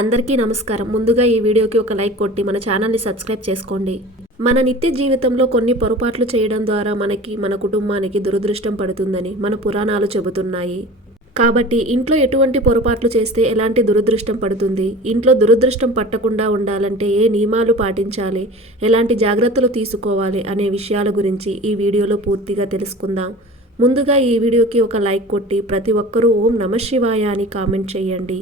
అందరికీ నమస్కారం. ముందుగా ఈ వీడియోకి ఒక లైక్ కొట్టి మన ఛానల్ని సబ్స్క్రైబ్ చేసుకోండి. మన నిత్య జీవితంలో కొన్ని పొరపాట్లు చేయడం ద్వారా మనకి, మన కుటుంబానికి దురదృష్టం పడుతుందని మన పురాణాలు చెబుతున్నాయి. కాబట్టి ఇంట్లో ఎటువంటి పొరపాట్లు చేస్తే ఎలాంటి దురదృష్టం పడుతుంది, ఇంట్లో దురదృష్టం పట్టకుండా ఉండాలంటే ఏ నియమాలు పాటించాలి, ఎలాంటి జాగ్రత్తలు తీసుకోవాలి అనే విషయాల గురించి ఈ వీడియోలో పూర్తిగా తెలుసుకుందాం. ముందుగా ఈ వీడియోకి ఒక లైక్ కొట్టి ప్రతి ఒక్కరూ ఓం నమఃశివాయ అని కామెంట్ చేయండి.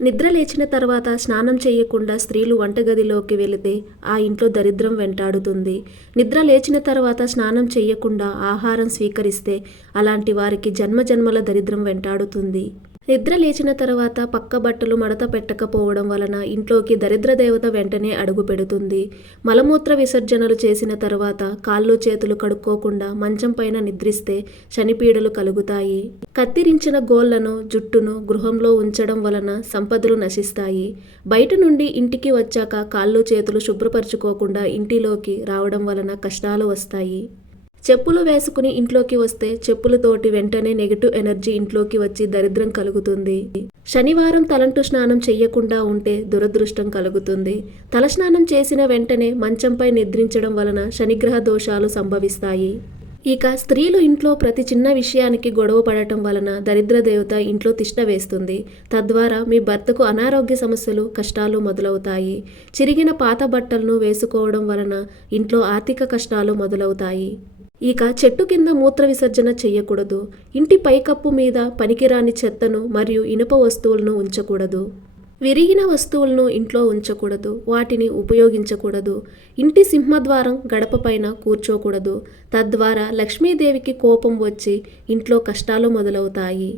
నిద్ర లేచిన తర్వాత స్నానం చేయకుండా స్త్రీలు వంటగదిలోకి వెళితే ఆ ఇంట్లో దరిద్రం వెంటాడుతుంది. నిద్ర లేచిన తర్వాత స్నానం చేయకుండా ఆహారం స్వీకరిస్తే అలాంటి వారికి జన్మజన్మల దరిద్రం వెంటాడుతుంది. నిద్ర లేచిన తర్వాత పక్క బట్టలు మడత పెట్టకపోవడం వలన ఇంట్లోకి దరిద్ర దేవత వెంటనే అడుగు పెడుతుంది. మలమూత్ర విసర్జనలు చేసిన తర్వాత కాళ్ళు చేతులు కడుక్కోకుండా మంచం పైన నిద్రిస్తే శనిపీడలు కలుగుతాయి. కత్తిరించిన గోళ్లను, జుట్టును గృహంలో ఉంచడం వలన సంపదలు నశిస్తాయి. బయట నుండి ఇంటికి వచ్చాక కాళ్ళు చేతులు శుభ్రపరచుకోకుండా ఇంటిలోకి రావడం వలన కష్టాలు వస్తాయి. చెప్పులు వేసుకుని ఇంట్లోకి వస్తే చెప్పులతోటి వెంటనే నెగిటివ్ ఎనర్జీ ఇంట్లోకి వచ్చి దరిద్రం కలుగుతుంది. శనివారం తలంటు స్నానం చెయ్యకుండా ఉంటే దురదృష్టం కలుగుతుంది. తలస్నానం చేసిన వెంటనే మంచంపై నిద్రించడం వలన శనిగ్రహ దోషాలు సంభవిస్తాయి. ఇక స్త్రీలు ఇంట్లో ప్రతి చిన్న విషయానికి గొడవ పడటం వలన దరిద్ర దేవత ఇంట్లో తిష్ట వేస్తుంది. తద్వారా మీ భర్తకు అనారోగ్య సమస్యలు, కష్టాలు మొదలవుతాయి. చిరిగిన పాత బట్టలను వేసుకోవడం వలన ఇంట్లో ఆర్థిక కష్టాలు మొదలవుతాయి. ఇక చెట్టు కింద మూత్ర విసర్జన చెయ్యకూడదు. ఇంటి పైకప్పు మీద పనికిరాని చెత్తను మరియు ఇనుప వస్తువులను ఉంచకూడదు. విరిగిన వస్తువులను ఇంట్లో ఉంచకూడదు, వాటిని ఉపయోగించకూడదు. ఇంటి సింహద్వారం గడప పైన కూర్చోకూడదు. తద్వారా లక్ష్మీదేవికి కోపం వచ్చి ఇంట్లో కష్టాలు మొదలవుతాయి.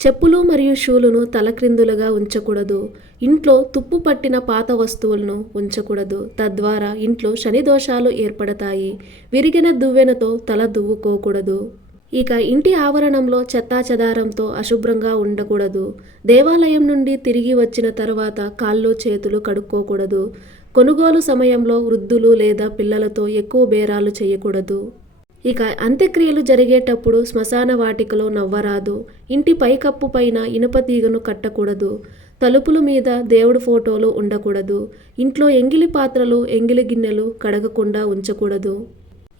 చెప్పులు మరియు షూలను తలక్రిందులుగా ఉంచకూడదు. ఇంట్లో తుప్పు పట్టిన పాత వస్తువులను ఉంచకూడదు. తద్వారా ఇంట్లో శని దోషాలు ఏర్పడతాయి. విరిగిన దువ్వెనతో తల దువ్వుకోకూడదు. ఇక ఇంటి ఆవరణంలో చెత్తాచెదారంతో అశుభ్రంగా ఉండకూడదు. దేవాలయం నుండి తిరిగి వచ్చిన తర్వాత కాళ్ళు చేతులు కడుక్కోకూడదు. కొనుగోలు సమయంలో వృద్ధులు లేదా పిల్లలతో ఎక్కువ బేరాలు చేయకూడదు. ఇక అంత్యక్రియలు జరిగేటప్పుడు శ్మశాన వాటికలో నవ్వరాదు. ఇంటి పైకప్పు పైన ఇనుప తీగను కట్టకూడదు. తలుపుల మీద దేవుడి ఫోటోలు ఉండకూడదు. ఇంట్లో ఎంగిలి పాత్రలు, ఎంగిలి గిన్నెలు కడగకుండా ఉంచకూడదు.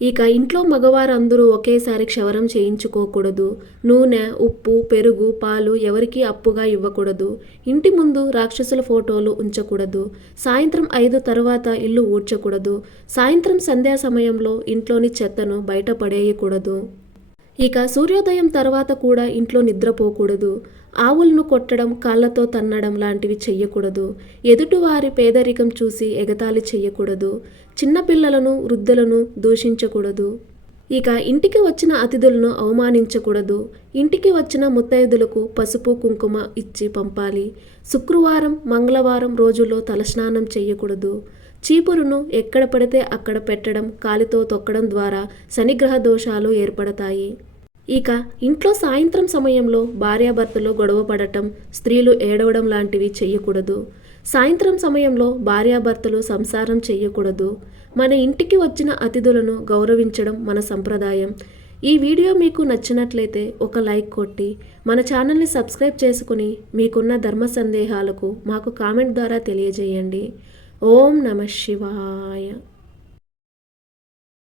ఇక ఇంట్లో మగవారందరూ ఒకేసారి క్షవరం చేయించుకోకూడదు. నూనె, ఉప్పు, పెరుగు, పాలు ఎవరికీ అప్పుగా ఇవ్వకూడదు. ఇంటి ముందు రాక్షసుల ఫోటోలు ఉంచకూడదు. సాయంత్రం 5 తర్వాత ఇల్లు ఊడ్చకూడదు. సాయంత్రం సంధ్యా సమయంలో ఇంట్లోని చెత్తను బయట పడేయకూడదు. ఇక సూర్యోదయం తర్వాత కూడా ఇంట్లో నిద్రపోకూడదు. ఆవులను కొట్టడం, కాళ్ళతో తన్నడం లాంటివి చెయ్యకూడదు. ఎదుటివారి పేదరికం చూసి ఎగతాళి చెయ్యకూడదు. చిన్నపిల్లలను, వృద్ధులను దూషించకూడదు. ఇక ఇంటికి వచ్చిన అతిథులను అవమానించకూడదు. ఇంటికి వచ్చిన ముత్తైదులకు పసుపు, కుంకుమ ఇచ్చి పంపాలి. శుక్రవారం, మంగళవారం రోజుల్లో తలస్నానం చెయ్యకూడదు. చీపురును ఎక్కడ పడితే అక్కడ పెట్టడం, కాలితో తొక్కడం ద్వారా శనిగ్రహ దోషాలు ఏర్పడతాయి. ఇక ఇంట్లో సాయంత్రం సమయంలో భార్యాభర్తలు గొడవ పడటం, స్త్రీలు ఏడవడం లాంటివి చెయ్యకూడదు. సాయంత్రం సమయంలో భార్యాభర్తలు సంసారం చెయ్యకూడదు. మన ఇంటికి వచ్చిన అతిథులను గౌరవించడం మన సంప్రదాయం. ఈ వీడియో మీకు నచ్చినట్లయితే ఒక లైక్ కొట్టి మన ఛానల్ని సబ్స్క్రైబ్ చేసుకుని మీకున్న ధర్మ సందేహాలకు మాకు కామెంట్ ద్వారా తెలియజేయండి. ఓం నమఃశివాయ.